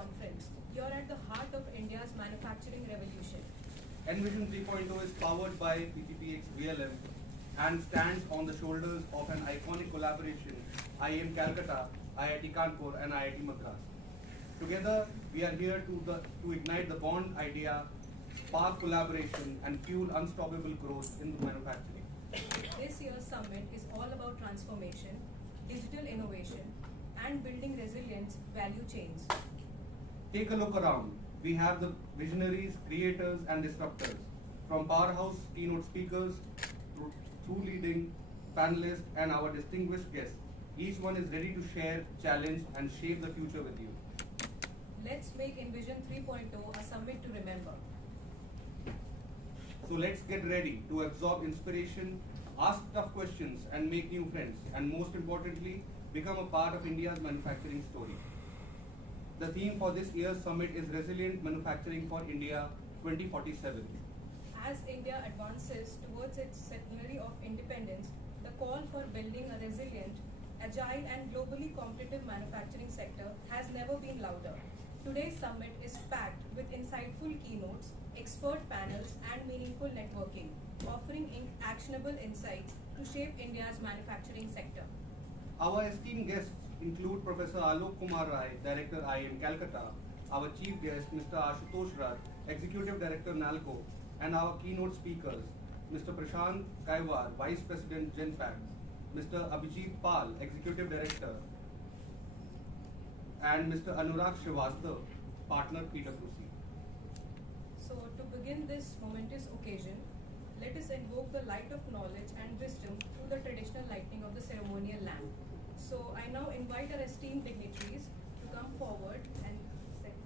conference. You're at the heart of India's manufacturing revolution. Envision 3.0 is powered by PGPEX-VLM and stands on the shoulders of an iconic collaboration, IIM Calcutta, IIT Kanpur and IIT Madras. Together, we are here to ignite the bond idea, spark collaboration and fuel unstoppable growth in the manufacturing. This year's summit is all about transformation, digital innovation, and building resilient value chains. Take a look around. We have the visionaries, creators, and disruptors, from powerhouse keynote speakers through leading panelists and our distinguished guests. Each one is ready to share, challenge, and shape the future with you. Let's make Envision 3.0 a summit to remember. So let's get ready to absorb inspiration, ask tough questions, and make new friends, and most importantly, become a part of India's manufacturing story. The theme for this year's summit is Resilient Manufacturing for India 2047. As India advances towards its centenary of independence, the call for building a resilient, agile and globally competitive manufacturing sector has never been louder. Today's summit is packed with insightful keynotes, expert panels and meaningful networking, offering actionable insights to shape India's manufacturing sector. Our esteemed guests include Professor Alok Kumar Rai, Director IIM Calcutta, our Chief Guest Mr. Asutosh Rath, Executive Director NALCO, and our keynote speakers Mr. Prashanth Kaivar, Vice President GenPAC, Mr. Abhijit Pal, Executive Director, and Mr. Anurag 𝗘𝗵𝗏, Partner PwC. So to begin this momentous occasion, let us invoke the light of knowledge and wisdom through the traditional lighting of the ceremonial lamp. So I now invite our esteemed dignitaries to come forward and set the stage.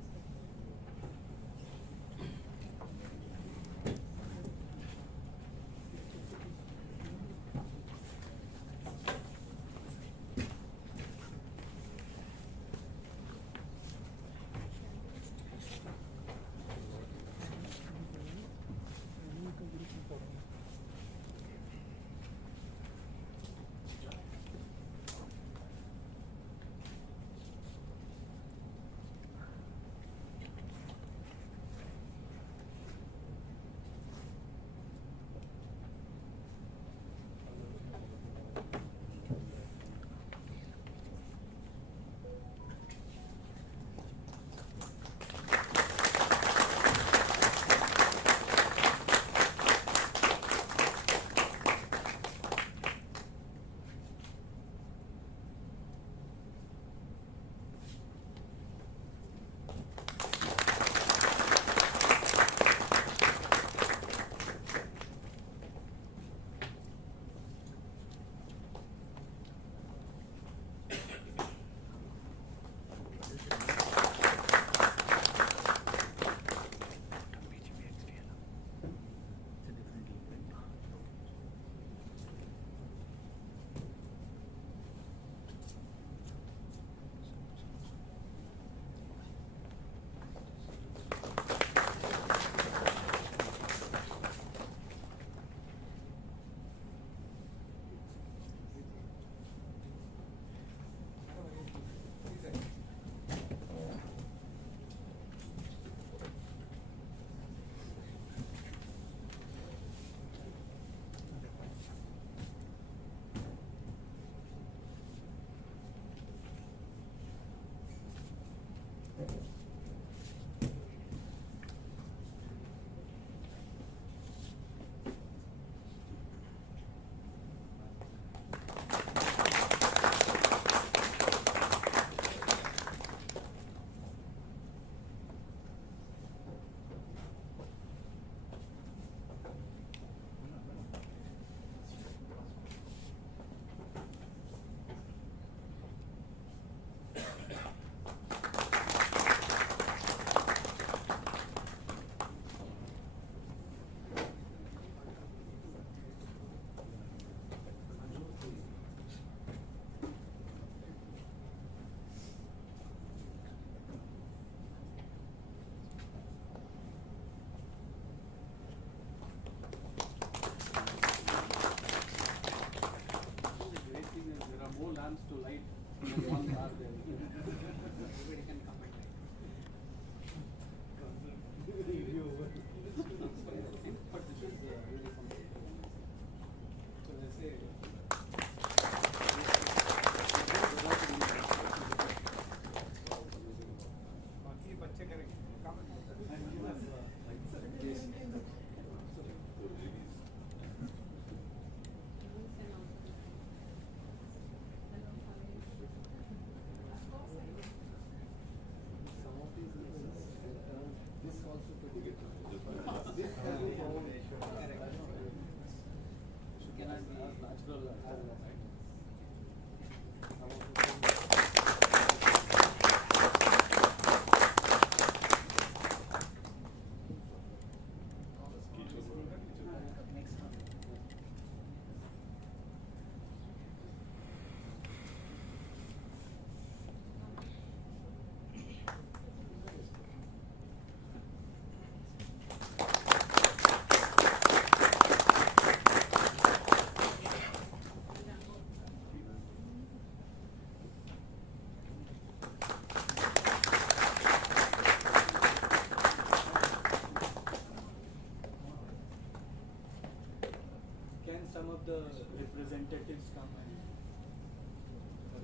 relatives come and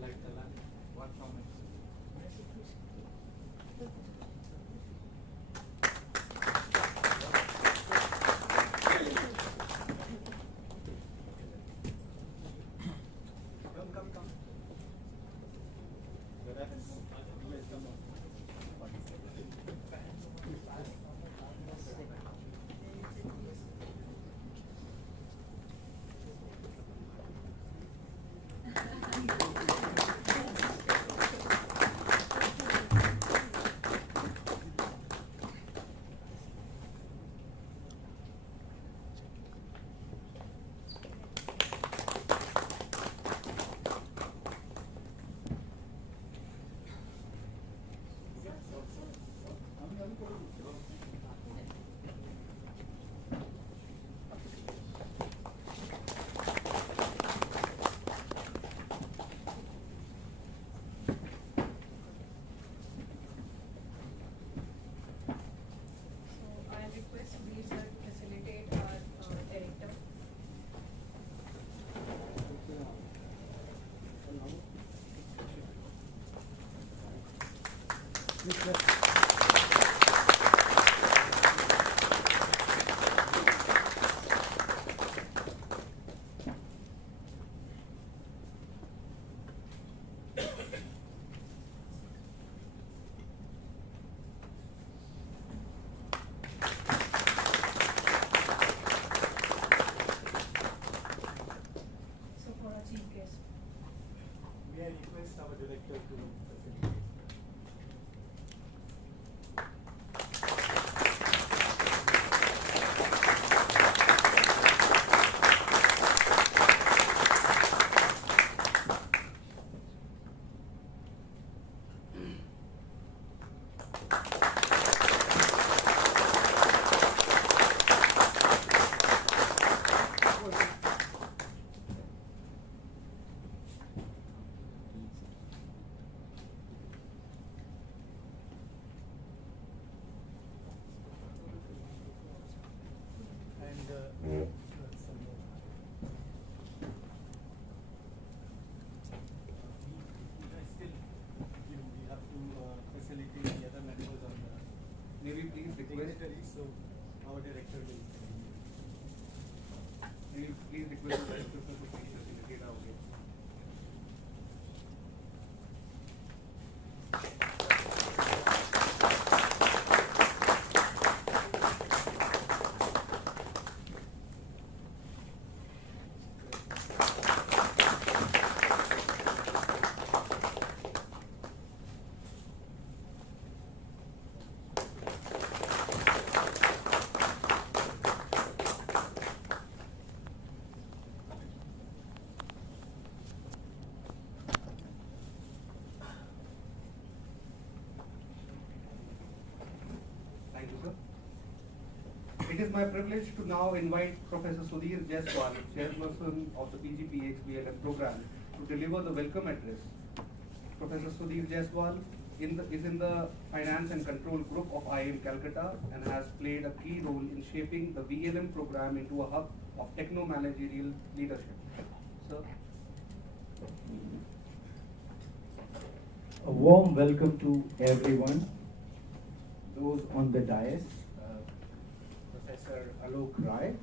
light the lamp. What comments? Come. The rest, you guys come on. So I request please to facilitate our director. So for our chief guest. May I request our director to facilitate? And some more. Still, we have to facilitate the other members on the May we please request, dignitaries, so our director will. please request the director to please facilitate our guest. Thank you, sir. It is my privilege to now invite Professor Sudhir Jaiswall, Chairperson of the PGPEX-VLM program, to deliver the welcome address. Professor Sudhir Jaiswall is in the Finance and Control Group of IIM Calcutta and has played a key role in shaping the VLM program into a hub of techno-managerial leadership. Sir. A warm welcome to everyone, those on the dais, Professor Alok Rai,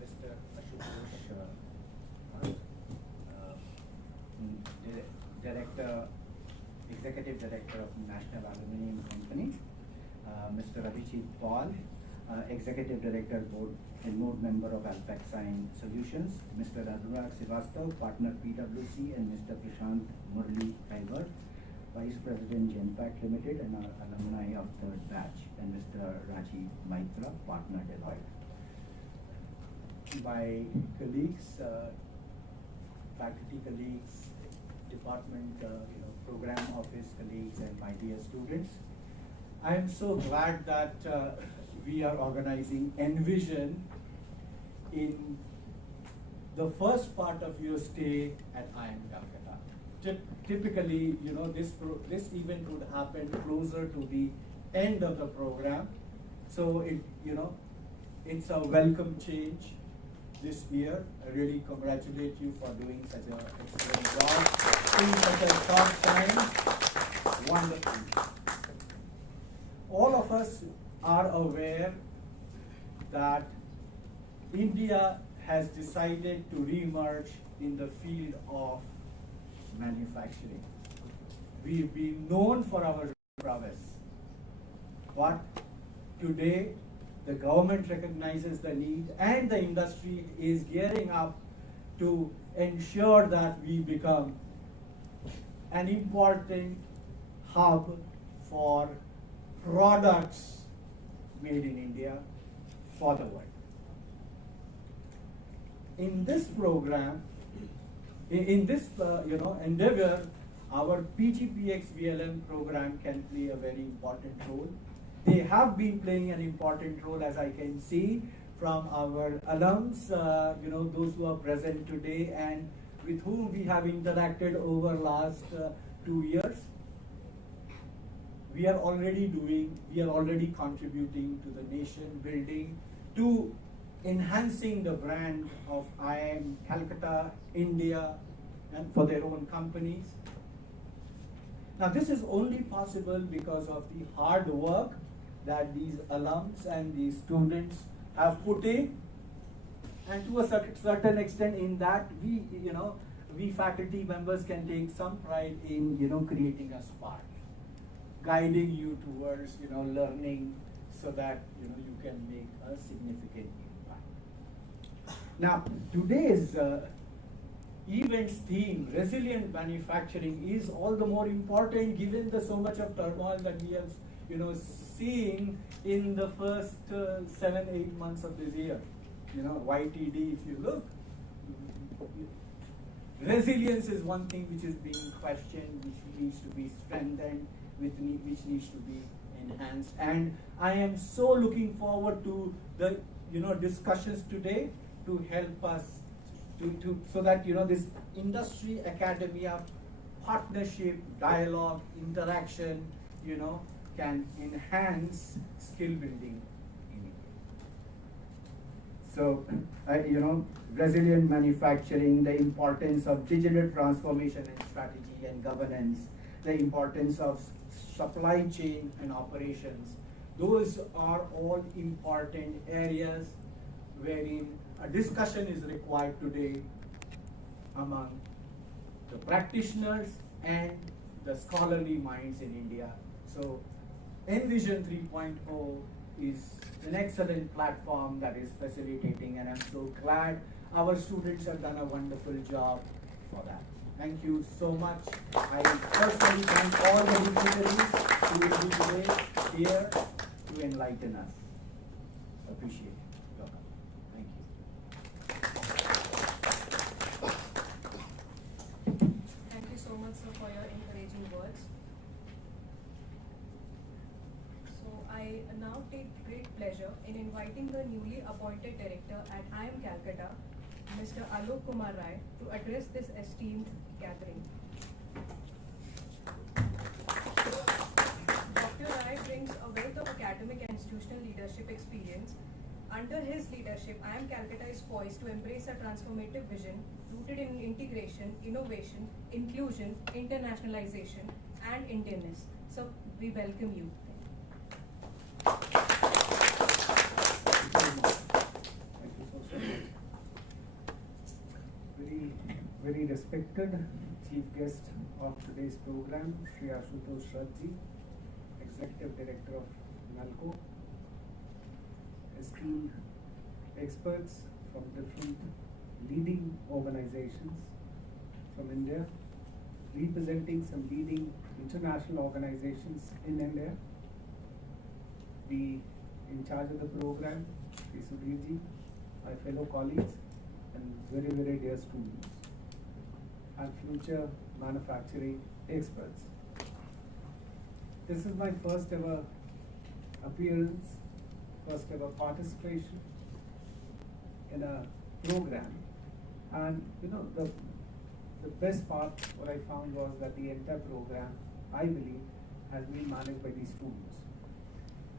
Mr. Asutosh, Director, Executive Director of National Aluminium Company, Mr. 𝗘𝗃𝗏 Executive Director Board and Board Member of Alphaxine Solutions, Mr. Anurag Srivastava, Partner PwC, and Mr. Prashanth Murali Kaivar, Vice President 𝗘𝗃𝗏𝗏 and our alumni of third batch, and Mr. 𝗘𝗃𝗏𝗏𝗏, Partner 𝗘𝗍𝗏. My colleagues, faculty colleagues, department, program office colleagues, and my dear students, I am so glad that we are organizing Envision in the first part of your stay at IIM Calcutta. Typically, this event would happen closer to the end of the program, so it's a welcome change. this year. I really congratulate you for doing such an excellent job in such a short time. Wonderful. All of us are aware that India has decided to re-emerge in the field of manufacturing. We've been known for our prowess, but today the government recognizes the need and the industry is gearing up to ensure that we become an important hub for products made in India for the world. In this program, in this endeavor, our PGPEX-VLM program can play a very important role. They have been playing an important role, as I can see from our alums, those who are present today and with whom we have interacted over last 2 years. We are already contributing to the nation building, to enhancing the brand of IIM Calcutta, India, and for their own companies. Now, this is only possible because of the hard work that these alums and these students have put in, and to a certain extent in that we faculty members can take some pride in creating a spark, guiding you towards learning so that you can make a significant impact. Now, today's event's theme, resilient manufacturing, is all the more important given the so much of turmoil that we have seen in the first 7-8 months of this year. YTD, if you look, resilience is one thing which is being questioned, which needs to be strengthened, which needs to be enhanced. And I am so looking forward to the discussions today to help us so that this industry academia partnership, dialogue, interaction, can enhance skill building in India. So, resilient manufacturing, the importance of digital transformation and strategy and governance, the importance of supply chain and operations, those are all important areas wherein a discussion is required today among the practitioners and the scholarly minds in India. So Envision 3.0 is an excellent platform that is facilitating, and I'm so glad our students have done a wonderful job for that. Thank you so much. I personally thank all the dignitaries who will be today here to enlighten us. Appreciate it. Welcome. Thank you. Thank you so much, sir, for your encouraging words. So I now take great pleasure in inviting the newly appointed director at IIM Calcutta, Mr. Alok Kumar Rai, to address this esteemed gathering. Dr. Rai brings a wealth of academic and institutional leadership experience. Under his leadership, IIM Calcutta is poised to embrace a transformative vision rooted in integration, innovation, inclusion, internationalization, and Indianness. So we welcome you. Very respected chief guest of today's program, Shri Asutosh Rath, Executive Director of NALCO, esteemed experts from different leading organizations from India, representing some leading international organizations in India, the in charge of the program, Shri Sudhir, my fellow colleagues, and very, very dear students, and future manufacturing experts. This is my first ever appearance, first ever participation in a program, and the best part what I found was that the entire program, I believe, has been managed by these students.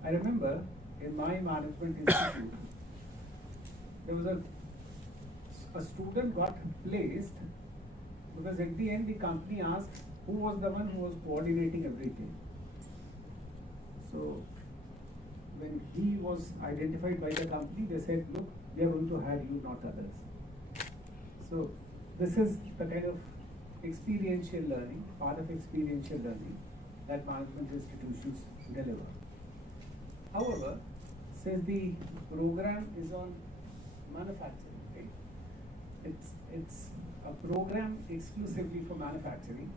I remember in my management institute, there was a a student got placed because at the end the company asked who was the one who was coordinating everything. So when he was identified by the company, they said, look, we are going to hire you, not others. So this is the kind of experiential learning, part of experiential learning that management institutions deliver. However, since the program is on manufacturing, right? It's a program exclusively for manufacturing.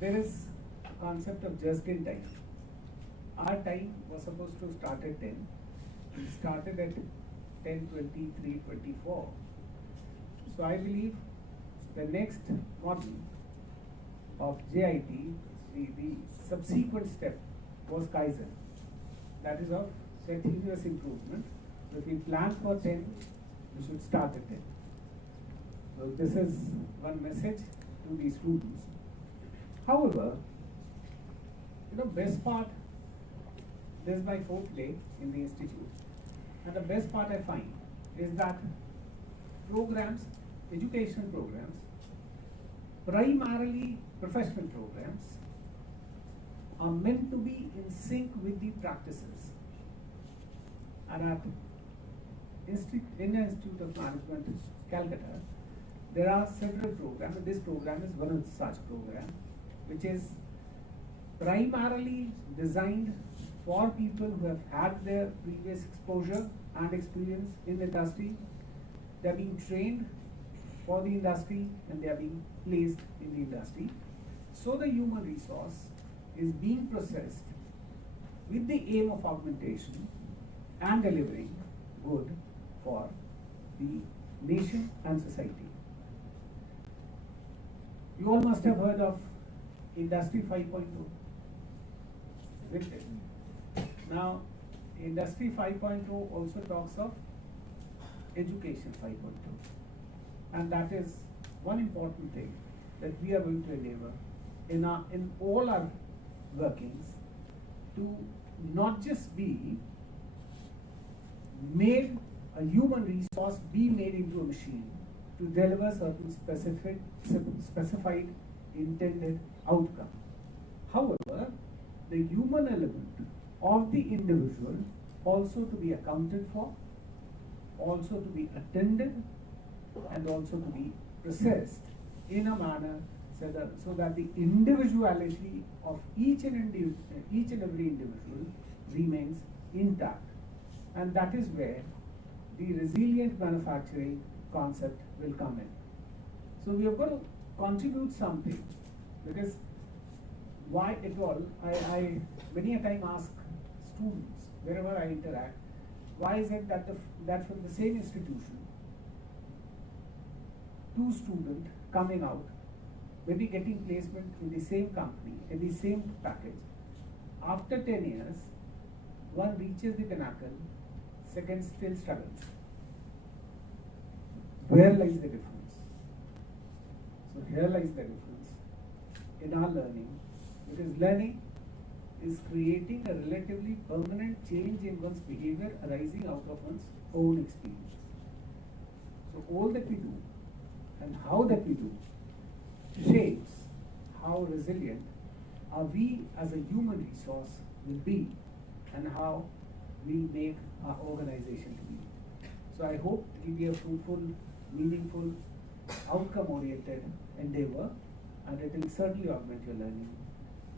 There is a concept of just in time. Our time was supposed to start at 10. We started at 10:20, 3:24. So I believe the next model of JIT, the subsequent step was Kaizen. That is of continuous improvement. So if we plan for 10, we should start at 10. So this is one message to the students. However, best part, this is my fourth day in the institute, and the best part I find is that programs, educational programs, primarily professional programs, are meant to be in sync with the practices. And at Indian Institute of Management, Calcutta, there are several programs, and this program is one of such programs, which is primarily designed for people who have had their previous exposure and experience in the industry. They are being trained for the industry and they are being placed in the industry. So the human resource is being processed with the aim of augmentation and delivering good for the nation and society. You all must have heard of Industry 5.0. Now, Industry 5.0 also talks of Education 5.0. And that is one important thing that we are going to endeavor in all our workings, to not just be made a human resource, be made into a machine to deliver certain specified intended outcome. However, the human element of the individual also to be accounted for, also to be attended, and also to be processed in a manner so that the individuality of each and every individual remains intact. And that is where the resilient manufacturing concept will come in. So we have got to contribute something, because why at all, I many a time ask students wherever I interact, why is it that that from the same institution, two students coming out, maybe getting placement in the same company, in the same package, after 10 years, one reaches the pinnacle, second still struggles. Where lies the difference? So here lies the difference in our learning, because learning is creating a relatively permanent change in one's behavior arising out of one's own experience. So all that we do and how that we do shapes how resilient we as a human resource will be, and how we make our organization to be. So I hope it will be a fruitful, meaningful, outcome-oriented endeavor, and it will certainly augment your learning,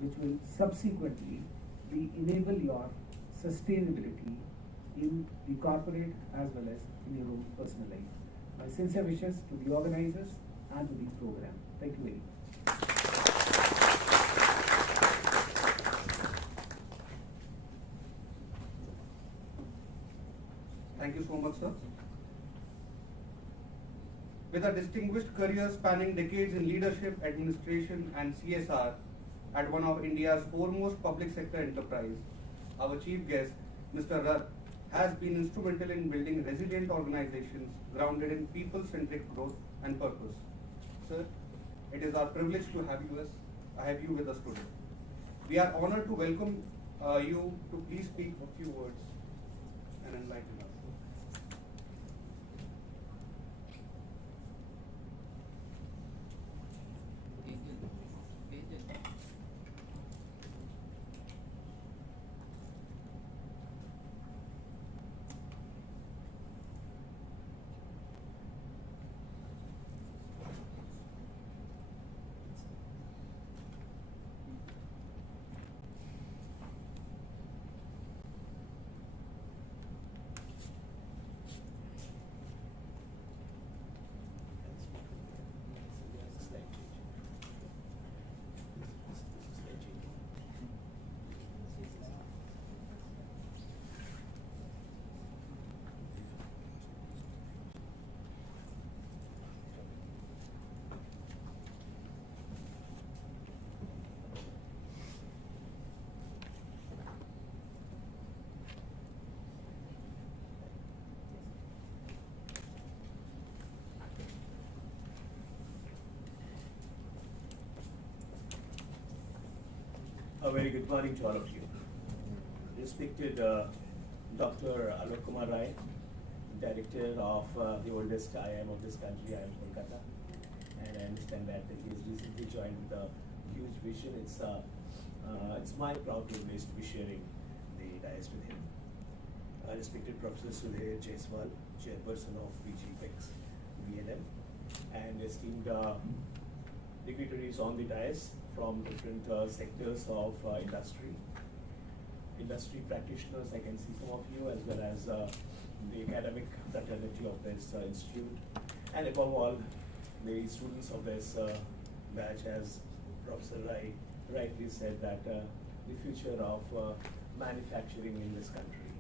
which will subsequently enable your sustainability in the corporate as well as in your own personal life. My sincere wishes to the organizers and to the program. Thank you very much. Thank you so much, sir. With a distinguished career spanning decades in leadership, administration, and CSR at one of India's foremost public sector enterprise, our chief guest, Mr. Rath, has been instrumental in building resilient organizations grounded in people-centric growth and purpose. Sir, it is our privilege to have you with us today. We are honored to welcome you to please speak a few words and enlighten us. A very good morning to all of you. Respected Dr. Alok Kumar Rai, Director of the oldest IIM of this country, IIM Kolkata, and I understand that he has recently joined with a huge vision. It's my proud privilege to be sharing the dais with him. Respected Professor Sudhir Jaiswall, Chairperson of PGPEX-VLM, and esteemed dignitaries on the dais from different sectors of industry practitioners, I can see some of you, as well as the academic fraternity of this institute, and above all, the students of this batch, as Professor Rai rightly said, that the future of manufacturing in this country.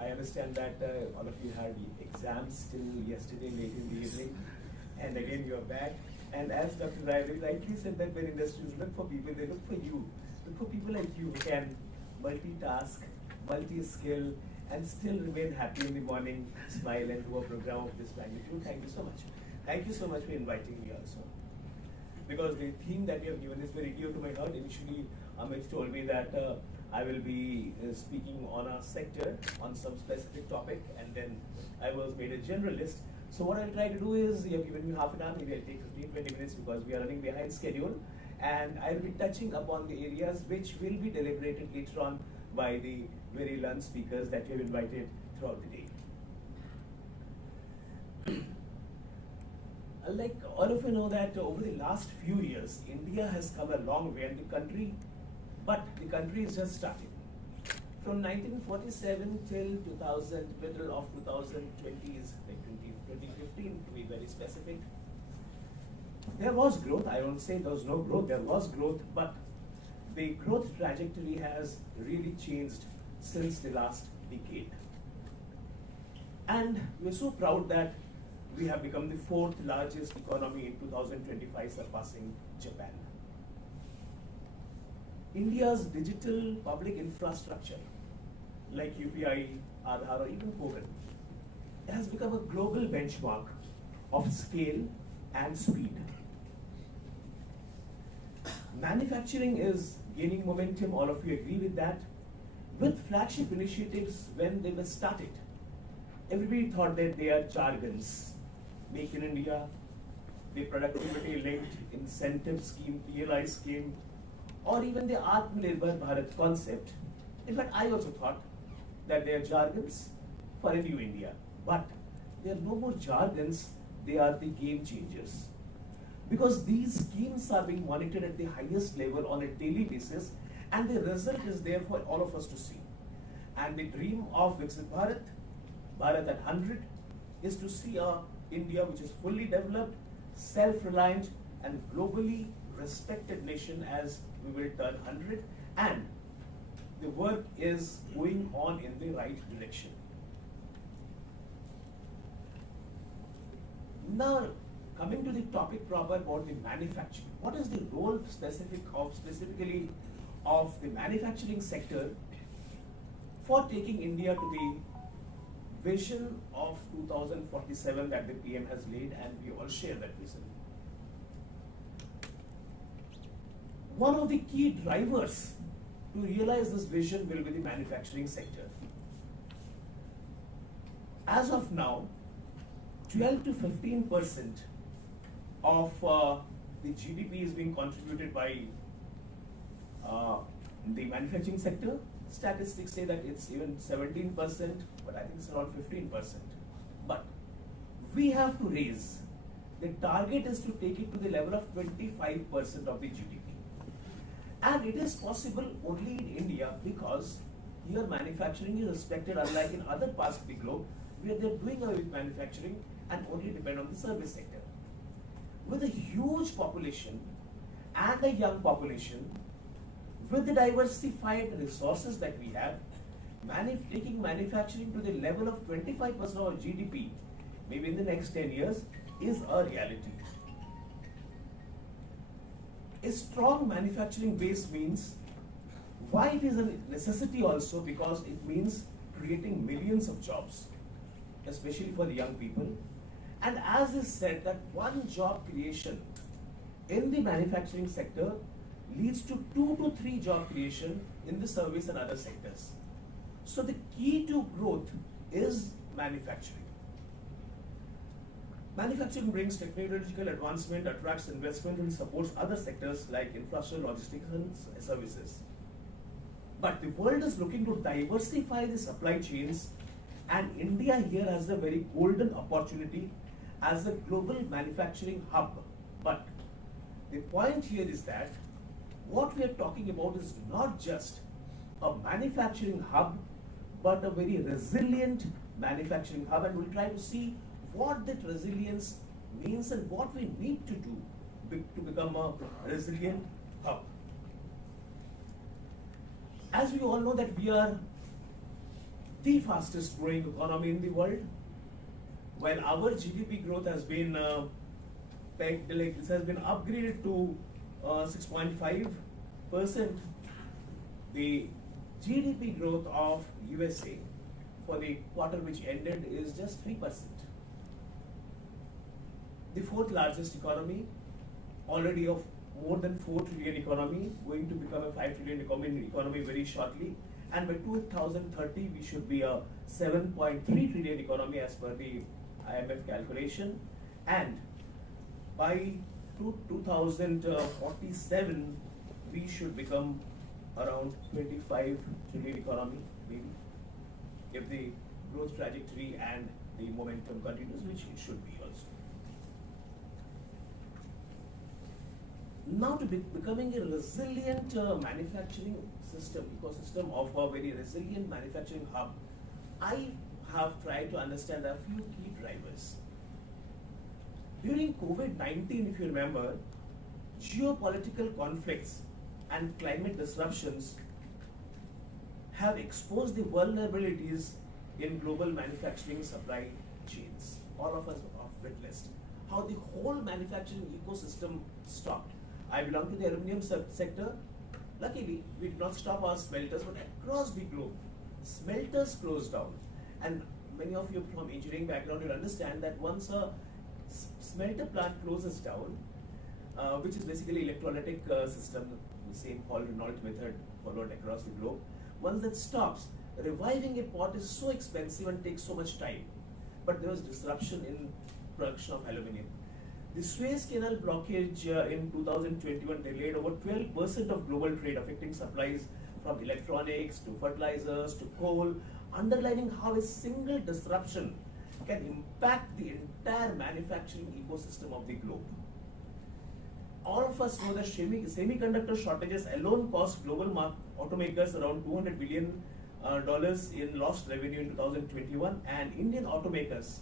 I understand that all of you had exams till yesterday late in the evening, and again you are back. And as Dr. Rai rightly said, that when industries look for people, they look for you. Look for people like you who can multitask, multi-skill, and still remain happy in the morning, smile, and do a program of this magnitude. Thank you so much. Thank you so much for inviting me also. Because the theme that you have given is very dear to my heart. Initially, Amit told me that I will be speaking on a sector, on some specific topic, and then I was made a generalist. So what I'll try to do is, you have given me half an hour, maybe I'll take 15-20 minutes because we are running behind schedule, and I'll be touching upon the areas which will be deliberated later on by the very learned speakers that you have invited throughout the day. Like all of you know that over the last few years, India has come a long way, and the country is just starting. From 1947 till 2000, middle of 2020s, like 2015 to be very specific, there was growth. I won't say there was no growth, there was growth, but the growth trajectory has really changed since the last decade. And we're so proud that we have become the 4th largest economy in 2025, surpassing Japan. India's digital public infrastructure, like UPI, Aadhaar, or even COVID, has become a global benchmark of scale and speed. Manufacturing is gaining momentum, all of you agree with that. With flagship initiatives when they were started, everybody thought that they are jargons. Make in India, the productivity linked incentive scheme, PLI scheme, or even the 𝗕𝗵𝗿𝗏 concept. In fact, I also thought that they are jargons for a new India. But they are no more jargons, they are the game changers. Because these schemes are being monitored at the highest level on a daily basis, and the result is there for all of us to see. And the dream of 𝗓𝗵𝗏 Bharat, Bharat at 100, is to see a India which is fully developed, self-reliant, and globally respected nation as we will turn 100, and the work is going on in the right direction. Now, coming to the topic proper about the manufacturing, what is the role specifically of the manufacturing sector for taking India to the vision of 2047 that the PM has laid, and we all share that vision. One of the key drivers to realize this vision will be the manufacturing sector. As of now, 12 to 15% of the GDP is being contributed by the manufacturing sector. Statistics say that it's even 17%, but I think it's around 15%. But we have to raise. The target is to take it to the level of 25% of the GDP. And it is possible only in India because here manufacturing is respected, unlike in other parts of the globe where they're doing away with manufacturing and only depend on the service sector. With a huge population and a young population, with the diversified resources that we have, taking manufacturing to the level of 25% of our GDP, maybe in the next 10 years, is a reality. A strong manufacturing base means, why it is a necessity also, because it means creating millions of jobs, especially for the young people. And as is said, that one job creation in the manufacturing sector leads to 2 to 3 job creation in the service and other sectors. So the key to growth is manufacturing. Manufacturing brings technological advancement, attracts investment, and supports other sectors like infrastructure, logistics, and services. But the world is looking to diversify the supply chains, and India here has a very golden opportunity as a global manufacturing hub. But the point here is that what we are talking about is not just a manufacturing hub, but a very resilient manufacturing hub, and we'll try to see what that resilience means and what we need to do to become a resilient hub. As we all know that we are the fastest growing economy in the world, while our GDP growth has been this has been upgraded to 6.5%. The GDP growth of USA for the quarter which ended is just 3%. The fourth largest economy, already of more than 4 trillion economy, going to become a 5 trillion economy very shortly. And by 2030, we should be a 7.3 trillion economy as per the IMF calculation. And by 2047, we should become around 25 trillion economy, maybe, if the growth trajectory and the momentum continues, which it should be also. Now, to becoming a resilient manufacturing ecosystem of a very resilient manufacturing hub, I have tried to understand a few key drivers. During COVID-19, if you remember, geopolitical conflicts and climate disruptions have exposed the vulnerabilities in global manufacturing supply chains. All of us have witnessed how the whole manufacturing ecosystem stopped. I belong to the aluminium sector. Luckily, we did not stop our smelters, but across the globe, smelters closed down. And many of you from engineering background will understand that once a smelter plant closes down, which is basically electrolytic system, the same Hall-Reynolds method followed across the globe. Once that stops, reviving a pot is so expensive and takes so much time. But there was disruption in production of aluminium. The Suez Canal blockage in 2021 delayed over 12% of global trade, affecting supplies from electronics to fertilizers to coal, underlining how a single disruption can impact the entire manufacturing ecosystem of the globe. All of us know that semiconductor shortages alone cost global automakers around $200 billion in lost revenue in 2021, and Indian automakers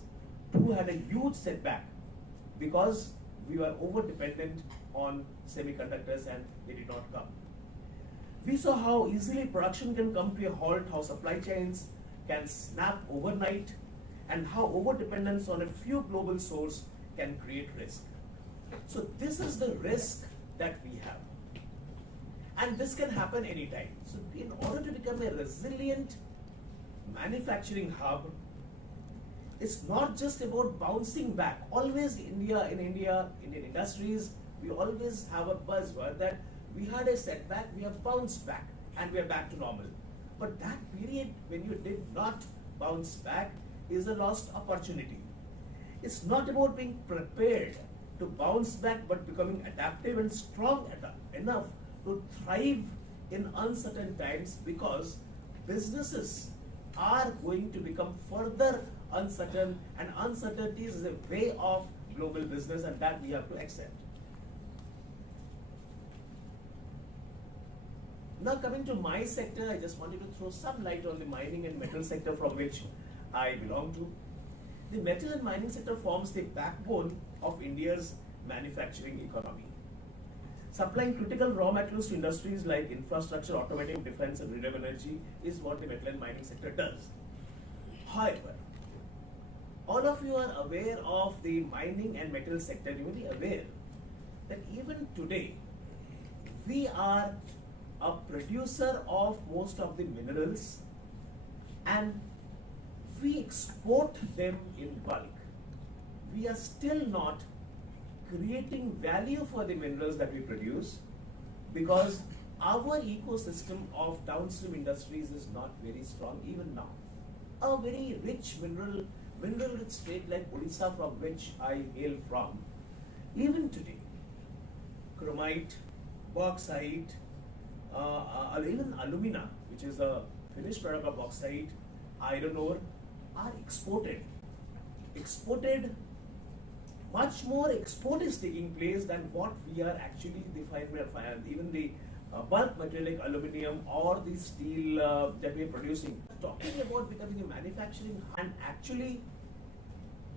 too had a huge setback because we were over-dependent on semiconductors and they did not come. We saw how easily production can come to a halt, how supply chains can snap overnight, and how over-dependence on a few global sources can create risk. So this is the risk that we have. And this can happen anytime. So in order to become a resilient manufacturing hub, it's not just about bouncing back. Always Indian industries, we always have a buzzword that we had a setback, we have bounced back, and we are back to normal. But that period when you did not bounce back is a lost opportunity. It's not about being prepared to bounce back, but becoming adaptive and strong enough to thrive in uncertain times, because businesses are going to become further uncertain, and uncertainties is a way of global business, and that we have to accept. Now coming to my sector, I just wanted to throw some light on the mining and metal sector from which I belong to. The metal and mining sector forms the backbone of India's manufacturing economy. Supplying critical raw materials to industries like infrastructure, automotive, defense, and renewable energy is what the metal and mining sector does. However, all of you are aware of the mining and metal sector. You will be aware that even today, we are a producer of most of the minerals, and we export them in bulk. We are still not creating value for the minerals that we produce, because our ecosystem of downstream industries is not very strong even now. A very rich mineral rich state like Odisha, from which I hail from, even today, chromite, bauxite, even alumina, which is a finished product of bauxite, iron ore, are exported. Much more export is taking place than what we are actually defined. Even the bulk material like aluminium or the steel that we are producing. Talking about becoming a manufacturing and actually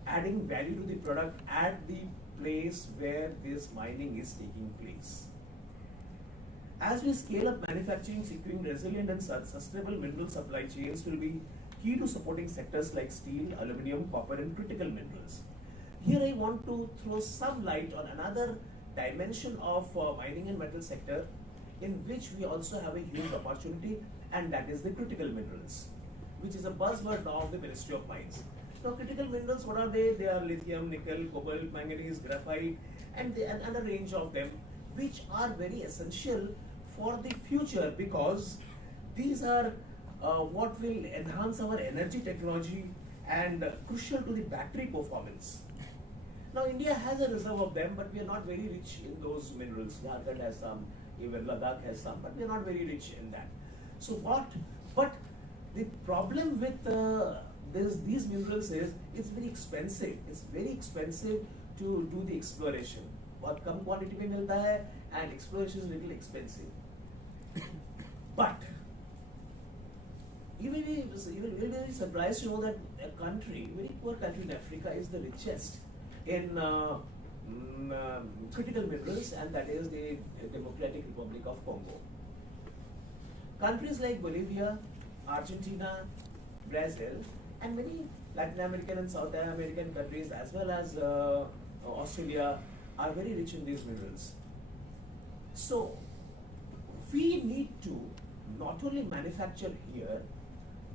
adding value to the product at the place where this mining is taking place. As we scale up manufacturing, securing resilient and sustainable mineral supply chains will be key to supporting sectors like steel, aluminium, copper, and critical minerals. Here I want to throw some light on another dimension of mining and metal sector in which we also have a huge opportunity, and that is the critical minerals, which is a buzzword now of the Ministry of Mines. Now, critical minerals, what are they? They are lithium, nickel, cobalt, manganese, graphite, and a range of them, which are very essential for the future, because these are what will enhance our energy technology and crucial to the battery performance. Now, India has a reserve of them, but we are not very rich in those minerals. Jharkhand has some, even Ladakh has some, but we are not very rich in that. So but the problem with these minerals is it's very expensive. It's very expensive to do the exploration. बहुत कम quantity में मिलता है, and exploration is little expensive. But you will be very surprised to know that a country, very poor country in Africa, is the richest in critical minerals, and that is the Democratic Republic of Congo. Countries like Bolivia, Argentina, Brazil, and many Latin American and South American countries, as well as Australia, are very rich in these minerals. So we need to not only manufacture here,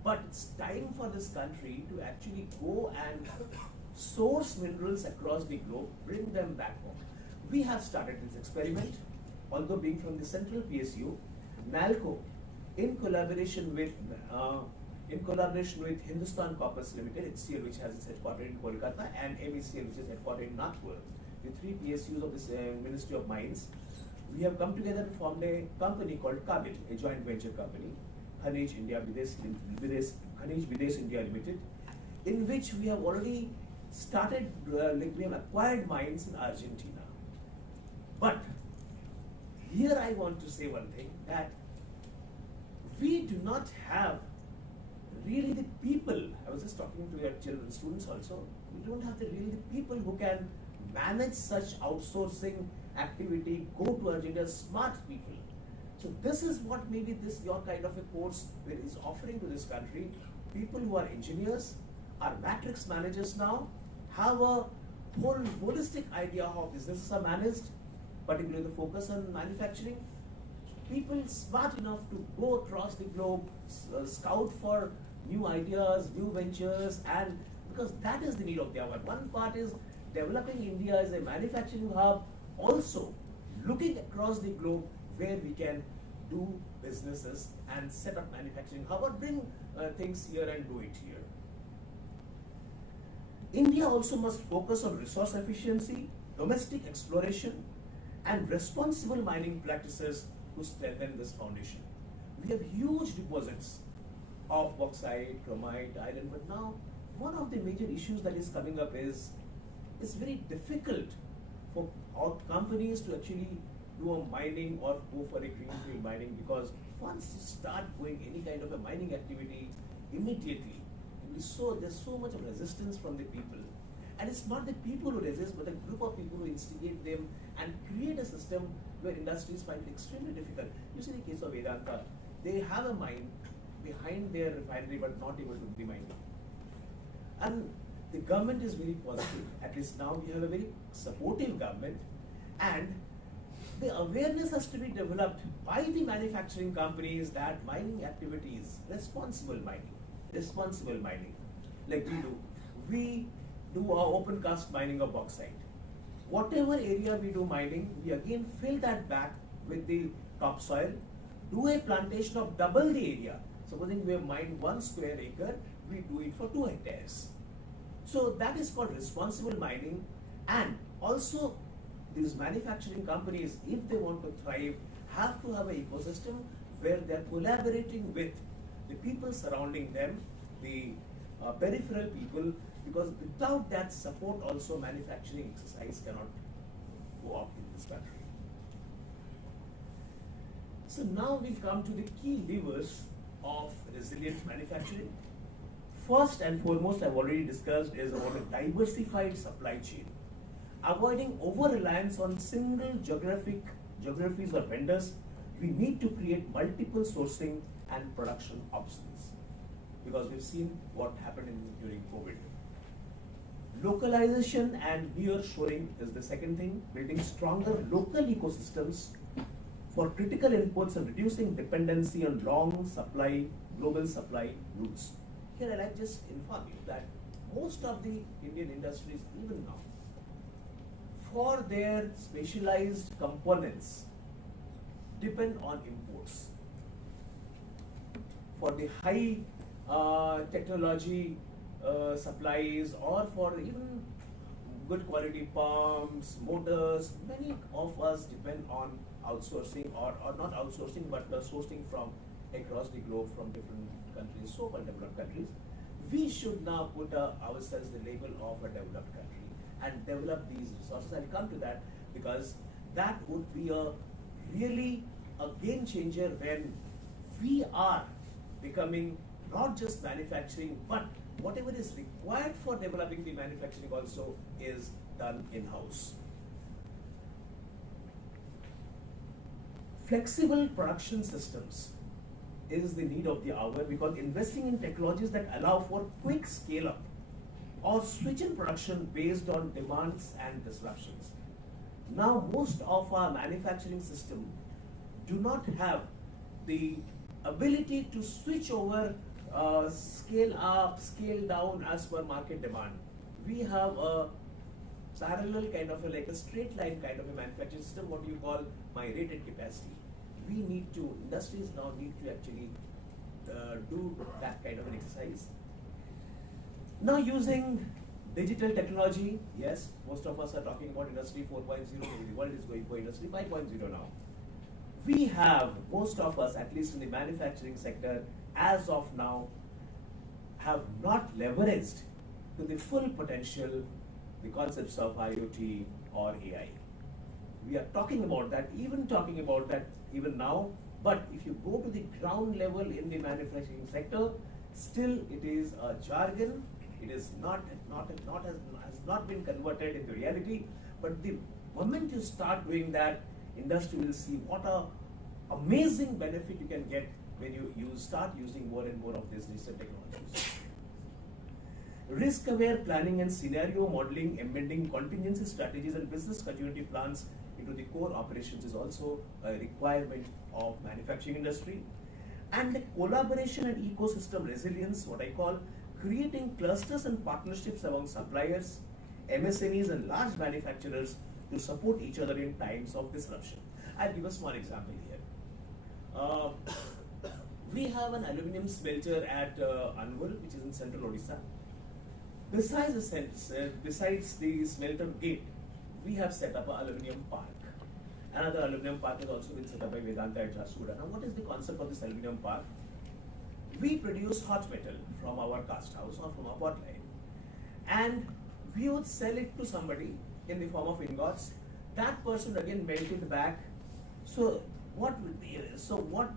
but it's time for this country to actually go and source minerals across the globe, bring them back home. We have started this experiment, although being from the central PSU, NALCO, in collaboration with Hindustan Copper Limited, HCL, which has its headquarters in Kolkata, and MECL, which is headquartered in Nagpur, the three PSUs of this Ministry of Mines. We have come together and formed a company called 𝗘𝗏, a joint venture company, 𝗘𝗃 India Limited, in which we have already started, we have acquired mines in Argentina. But here I want to say one thing, that we do not have really the people. I was just talking to your children, students also. We don't have really the people who can manage such outsourcing activity, go to Argentina, smart people. So this is what maybe your kind of a course is offering to this country. People who are engineers, are matrix managers now, have a whole holistic idea how businesses are managed, particularly the focus on manufacturing. People smart enough to go across the globe, scout for new ideas, new ventures, and because that is the need of the hour. One part is developing India as a manufacturing hub, also looking across the globe where we can do businesses and set up manufacturing hub or bring things here and do it here. India also must focus on resource efficiency, domestic exploration, and responsible mining practices to strengthen this foundation. We have huge deposits of bauxite, chromite, iron, but now one of the major issues that is coming up is it's very difficult for our companies to actually do a mining or go for a greenfield mining, because once you start doing any kind of a mining activity, immediately there's so much of resistance from the people. And it's not the people who resist, but a group of people who instigate them and create a system where industries find it extremely difficult. You see the case of Vedanta, they have a mine behind their refinery but not able to be mining. And the government is very positive. At least now we have a very supportive government, and the awareness has to be developed by the manufacturing companies that mining activities, responsible mining, like we do our open cast mining of bauxite. Whatever area we do mining, we again fill that back with the topsoil, do a plantation of double the area. Supposing we have mined 1 square acre, we do it for 2 hectares. So that is called responsible mining. And also these manufacturing companies, if they want to thrive, have to have an ecosystem where they are collaborating with the people surrounding them, the peripheral people, because without that support also manufacturing exercise cannot go up in this country. So now we come to the key levers of resilient manufacturing. First and foremost, I've already discussed, is about a diversified supply chain. Avoiding over-reliance on single geographies or vendors, we need to create multiple sourcing and production options, because we've seen what happened during COVID. Localization and nearshoring is the second thing, building stronger local ecosystems for critical inputs and reducing dependency on long supply, global supply routes. Here I'd like to just inform you that most of the Indian industries, even now, for their specialized components, depend on imports. For the high technology supplies, or for even good quality pumps, motors, many of us depend on outsourcing, or not outsourcing, but sourcing from across the globe from different countries, so-called developed countries. We should now put ourselves the label of a developed country and develop these resources. I'll come to that, because that would be really a game changer when we are becoming not just manufacturing, but whatever is required for developing the manufacturing also is done in-house. Flexible production systems is the need of the hour, because investing in technologies that allow for quick scale-up or switch in production based on demands and disruptions. Now, most of our manufacturing system do not have the ability to switch over, scale up, scale down as per market demand. We have a parallel kind of like a straight line kind of a manufacturing system, what you call my rated capacity. We need to, industries now need to actually do that kind of an exercise. Now, using digital technology, yes, most of us are talking about Industry 4.0, the world is going for Industry 5.0 now. We have, most of us, at least in the manufacturing sector, as of now, have not leveraged to the full potential the concepts of IoT or AI. We are talking about that, even now, but if you go to the ground level in the manufacturing sector, still it is a jargon. It is has not been converted into reality. But the moment you start doing that, industry will see what a amazing benefit you can get when you start using more and more of these recent technologies. Risk-aware planning and scenario modeling, embedding contingency strategies and business continuity plans into the core operations is also a requirement of manufacturing industry. And the collaboration and ecosystem resilience, what I call creating clusters and partnerships among suppliers, MSMEs and large manufacturers to support each other in times of disruption. I'll give a small example here. We have an aluminium smelter at Jaiswall, which is in central Odisha. Besides the smelter gate, we have set up an aluminium park. Another aluminium park has also been set up by Vedanta at Jharsuguda. Now, what is the concept of this aluminium park? We produce hot metal from our cast house or from our pot line, and we would sell it to somebody in the form of ingots. That person again melt it back. So what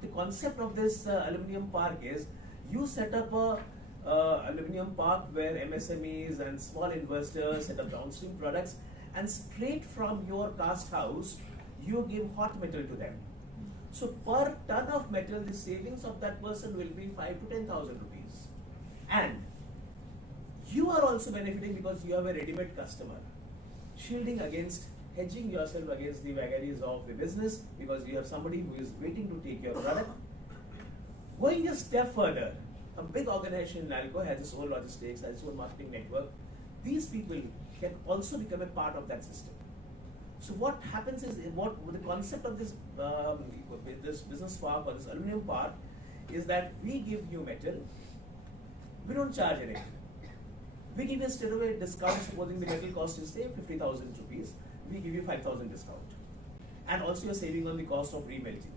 the concept of this aluminium park is, you set up a aluminium park where MSMEs and small investors set up downstream products, and straight from your cast house you give hot metal to them. So per ton of metal, the savings of that person will be 5,000 to 10,000 rupees. And you are also benefiting because you have a ready-made customer, shielding against, hedging yourself against the vagaries of the business, because you have somebody who is waiting to take your product. Going a step further, a big organization, NALCO, has its own logistics, has its own marketing network. These people can also become a part of that system. So what happens is, what the concept of this this business park or this aluminum park is that we give you metal, we don't charge anything. We give you a straightaway discount. Supposing the metal cost is say 50,000 rupees, we give you 5,000 discount, and also you're saving on the cost of remelting.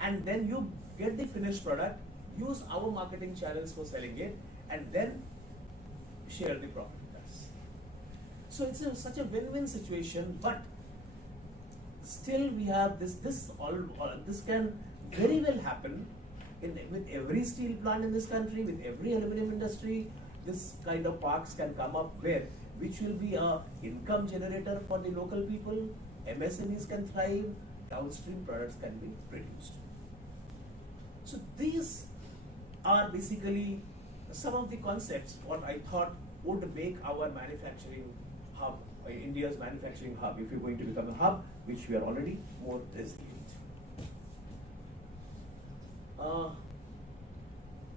And then you get the finished product, use our marketing channels for selling it, and then share the profit with us. So it's such a win-win situation, but still we have this can very well happen with every steel plant in this country, with every aluminum industry. This kind of parks can come up which will be a income generator for the local people. MSMEs can thrive, downstream products can be produced. So these are basically some of the concepts what I thought would make our manufacturing hub, India's manufacturing hub, if you're going to become a hub, which we are already, more resilient.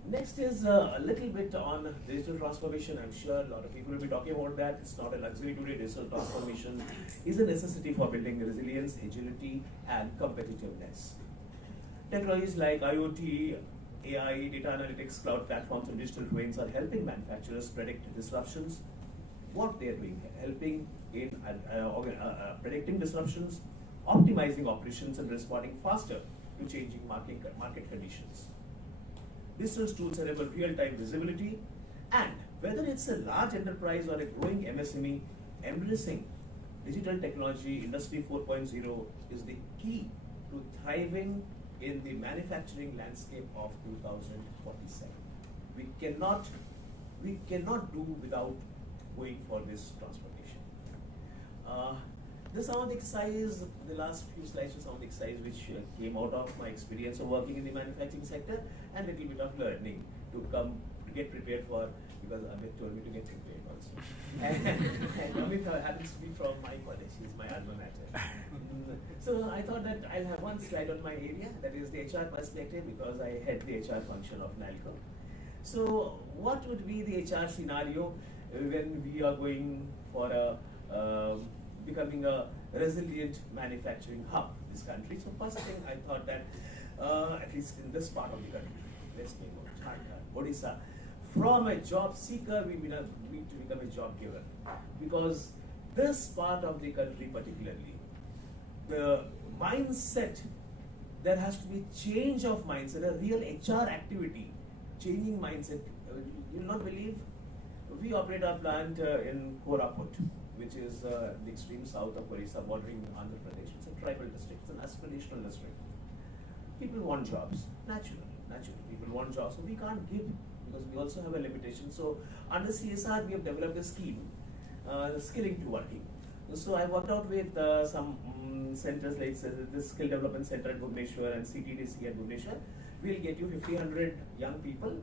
Next is a little bit on digital transformation. I'm sure a lot of people will be talking about that. It's not a luxury today. Digital transformation is a necessity for building resilience, agility, and competitiveness. Technologies like IoT, AI, data analytics, cloud platforms, and digital twins are helping manufacturers predict disruptions. What they are doing, helping in predicting disruptions, optimizing operations, and responding faster to changing market conditions. Digital tools enable real-time visibility, and whether it's a large enterprise or a growing MSME, embracing digital technology, Industry 4.0 is the key to thriving in the manufacturing landscape of 2047. We cannot do without going for this transformation. This is some of the exercise, the last few slides were some of the exercise which came out of my experience of working in the manufacturing sector, and a little bit of learning to get prepared for, because Amit told me to get prepared also. And Amit happens to be from my college, he's my alma mater. So I thought that I'll have one slide on my area, that is the HR perspective, because I head the HR function of NALCO. So what would be the HR scenario when we are going for becoming a resilient manufacturing hub in this country? So first thing I thought that, at least in this part of the country, let's name it Jharkhand, Odisha, from a job seeker we need to become a job giver, because this part of the country particularly, the mindset, there has to be change of mindset, a real HR activity, changing mindset. You'll not believe, we operate our plant in 𝗂𝗏, which is the extreme south of Odisha, bordering Andhra Pradesh. It's a tribal district, it's an aspirational district. People want jobs, naturally, people want jobs, so we can't give, because we also have a limitation. So under CSR, we have developed a scheme, skilling to working. So I worked out with some centers like the Skill Development Center at Bhubaneswar and CTDC at Bhubaneswar. We'll get you 1,500 young people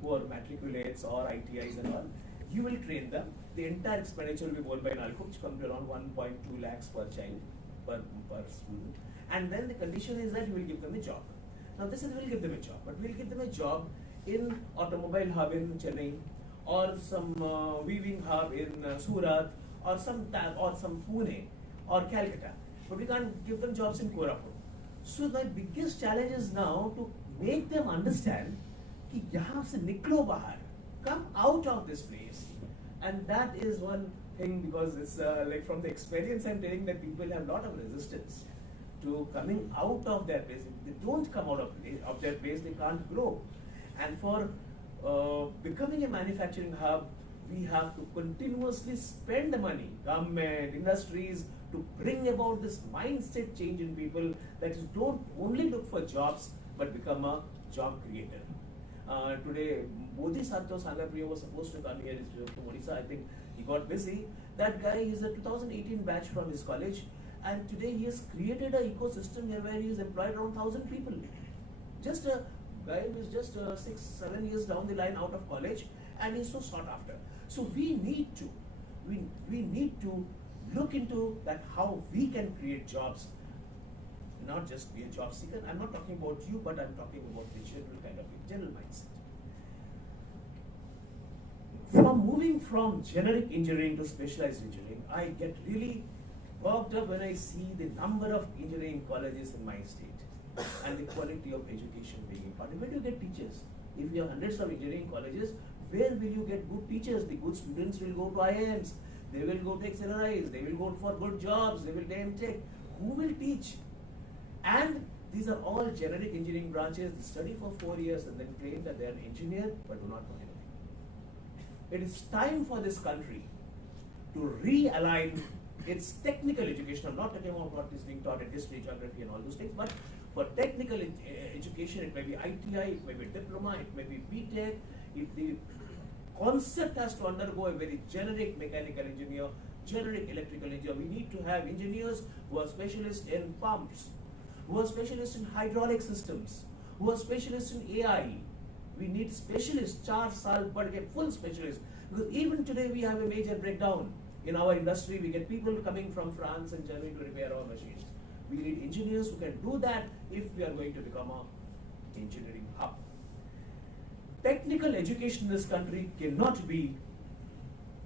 who are matriculates or ITIs and all. You will train them. The entire expenditure will be borne by NALCO, which comes to around 1.2 lakhs per child, per student. And then the condition is that you will give them a job. Now this is, we'll give them a job, but we'll give them a job in automobile hub in Chennai, or some weaving hub in Surat, or some Pune, or Calcutta. But we can't give them jobs in 𝗂𝗏. So my biggest challenge is now to make them understand कि यहाँ से निकलो बाहर, come out of this place. And that is one thing, because it's like from the experience I'm telling that people have a lot of resistance to coming out of their place. If they don't come out of their place, they can't grow. And for becoming a manufacturing hub, we have to continuously spend the money, government, industries, to bring about this mindset change in people, that is, don't only look for jobs, but become a job creator. Today, 𝗵𝗏 was supposed to come here from Odisha. I think he got busy. That guy is a 2018 batch from his college, and today he has created an ecosystem here where he has employed around 1,000 people. Just a guy who is just 6-7 years down the line out of college, and he's so sought after. So we need to look into that, how we can create jobs, not just be a job seeker. I'm not talking about you, but I'm talking about the general mindset. From moving from generic engineering to specialized engineering, I get really perked up when I see the number of engineering colleges in my state and the quality of education being imparted. Where do you get teachers? If you have hundreds of engineering colleges, where will you get good teachers? The good students will go to IIMs, they will go to XLRIs, they will go for good jobs, they will do M.Tech. Who will teach? And these are all generic engineering branches. They study for 4 years and then claim that they are an engineer but do not know anything. It is time for this country to realign its technical education. I'm not talking about what is being taught in history, geography and all those things, but for technical education, it may be ITI, it may be diploma, it may be B.Tech. If the concept has to undergo a very generic mechanical engineer, generic electrical engineer, we need to have engineers who are specialists in pumps, who are specialists in hydraulic systems, who are specialists in AI. We need specialists, 𝗧𝗵𝗲 full specialists. Because even today we have a major breakdown in our industry. We get people coming from France and Germany to repair our machines. We need engineers who can do that if we are going to become an engineering hub. Technical education in this country cannot be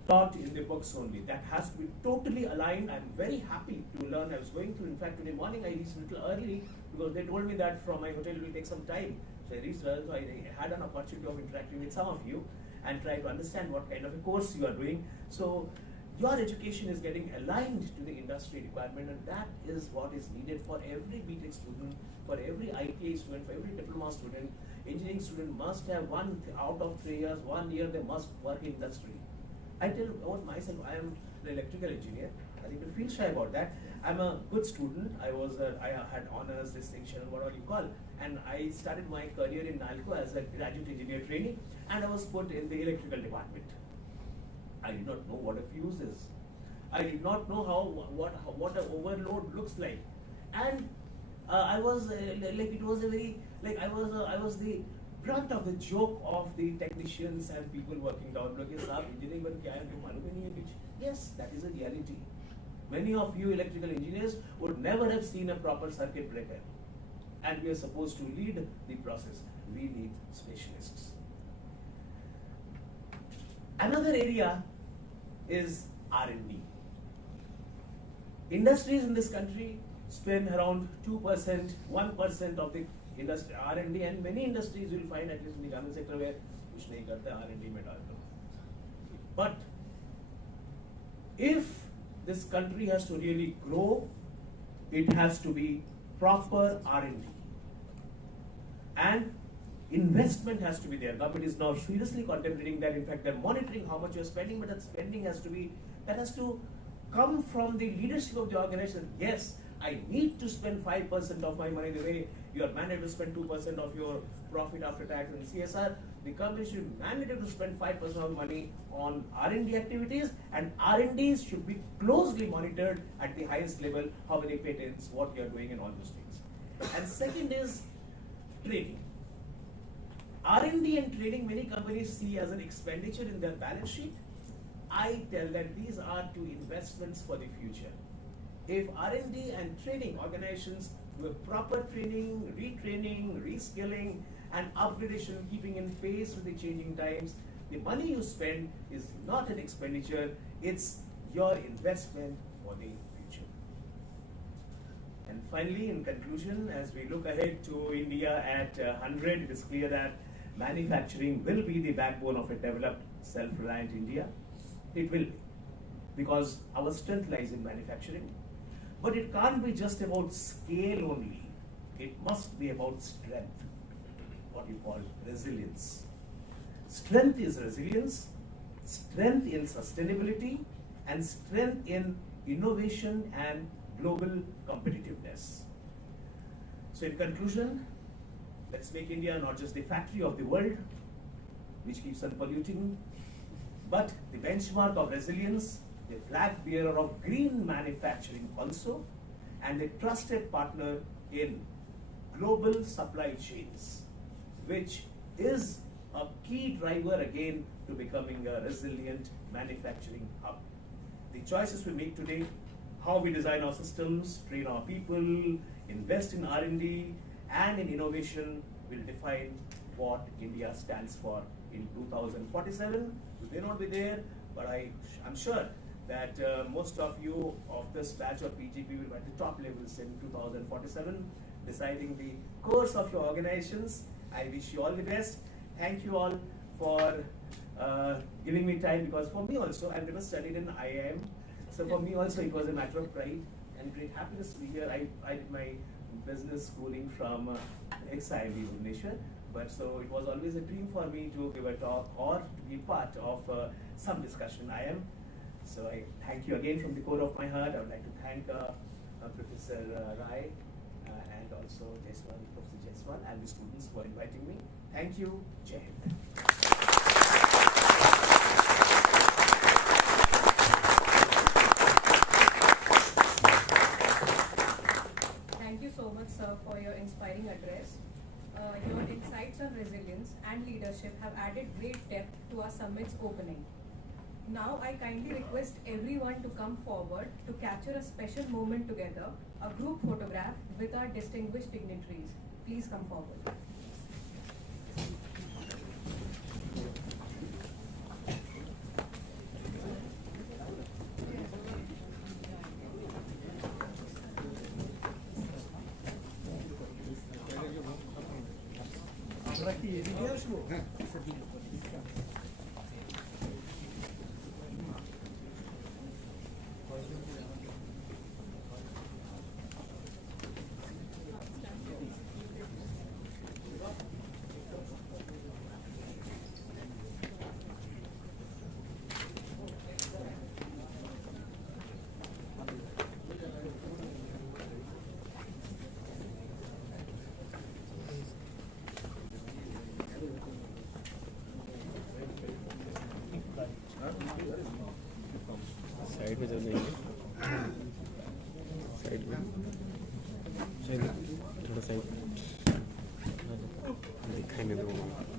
taught in the books only. That has to be totally aligned. I'm very happy to learn. I was going through, in fact, today morning I reached a little early because they told me that from my hotel it will take some time. So I reached early, so I had an opportunity of interacting with some of you and try to understand what kind of a course you are doing. So your education is getting aligned to the industry requirement, and that is what is needed for every B.Tech student, for every ITA student, for every diploma student. Engineering student must have out of 3 years, 1 year they must work in industry. I tell about myself, I am an electrical engineer. I think to feel shy about that. I'm a good student. I had honors, distinction, whatever you call, and I started my career in NALCO as a graduate engineer trainee, and I was put in the electrical department. I did not know what a fuse is. I did not know what an overload looks like, and I was it was a very I was the brunt of the joke of the technicians and people working down. Look, engineering bन क्या है? Aluminium. Yes, that is a reality. Many of you electrical engineers would never have seen a proper circuit breaker, and we are supposed to lead the process. We need specialists. Another area is R&D. Industries in this country spend around 2%, 1% of the industry R&D, and many industries will find, at least in the government sector, where कुछ नहीं करते R&D में डाल दो. But if this country has to really grow, it has to be proper R&D, and investment has to be there. Government is now seriously contemplating that. In fact, they're monitoring how much you're spending, but that spending has to come from the leadership of the organization. Yes, I need to spend 5% of my money the way you are mandated to spend 2% of your profit after tax and CSR. The company should be mandated to spend 5% of money on R&D activities, and R&Ds should be closely monitored at the highest level, how many patents, what you are doing, and all those things. And second is training. R&D and training, many companies see as an expenditure in their balance sheet. I tell that these are two investments for the future. If R&D and training organizations do a proper training, retraining, reskilling, and upgradation, keeping in pace with the changing times, the money you spend is not an expenditure, it's your investment for the future. And finally, in conclusion, as we look ahead to India at 100, it is clear that manufacturing will be the backbone of a developed, self-reliant India. It will be, because our strength lies in manufacturing. But it can't be just about scale only. It must be about strength, what you call resilience. Strength is resilience, strength in sustainability, and strength in innovation and global competitiveness. So in conclusion, let's make India not just the factory of the world, which keeps on polluting, but the benchmark of resilience, the flag bearer of green manufacturing also, and a trusted partner in global supply chains, which is a key driver again to becoming a resilient manufacturing hub. The choices we make today, how we design our systems, train our people, invest in R&D and in innovation, will define what India stands for in 2047. We may not be there, but I'm sure that most of you of this batch of PGP will be at the top levels in 2047, deciding the course of your organizations. I wish you all the best. Thank you all for giving me time, because for me also, I've never studied in IIM. So for me also, it was a matter of pride and great happiness to be here. I did my business schooling from 𝗘𝗃𝗵𝗶 𝗦𝗽𝗲, but so it was always a dream for me to give a talk or to be part of some discussion in IIM. So I thank you again from the core of my heart. I would like to thank Professor Rai and also Jaiswall, Professor Jaiswall, and the students for inviting me. Thank you. Jai Hind. Thank you so much, sir, for your inspiring address. Your insights on resilience and leadership have added great depth to our summit's opening. Now I kindly request everyone to come forward to capture a special moment together, a group photograph with our distinguished dignitaries. Please come forward. Side में चल जाएंगे, side में थोड़ा side दिखाएंगे तो